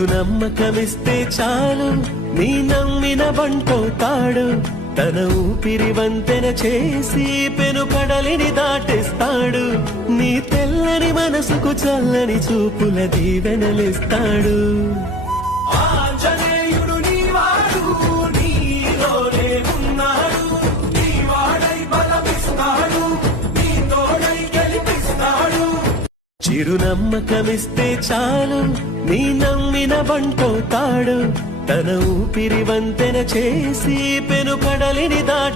చిరునమ్మకమిస్తే చాలు నీ నమ్మిన బంటవుతాడు తన ఊపిరి వంతెన చేసి పెను కడలిని దాటేస్తాడు నీ తెల్లని మనసుకు చల్లని చూపుల దీవెనలిస్తాడు ఆంజనేయుడు నీవాడు నీలోనే ఉన్నాడు నీవాడై బలమిస్తాడు నీ తోడై గెలిపిస్తాడు చిరునమ్మకమిస్తే చాలు నీ నమ్మిన బంటవుతాడు తన ఊపిరి వంతెన చేసి పెను కడలిని దాటే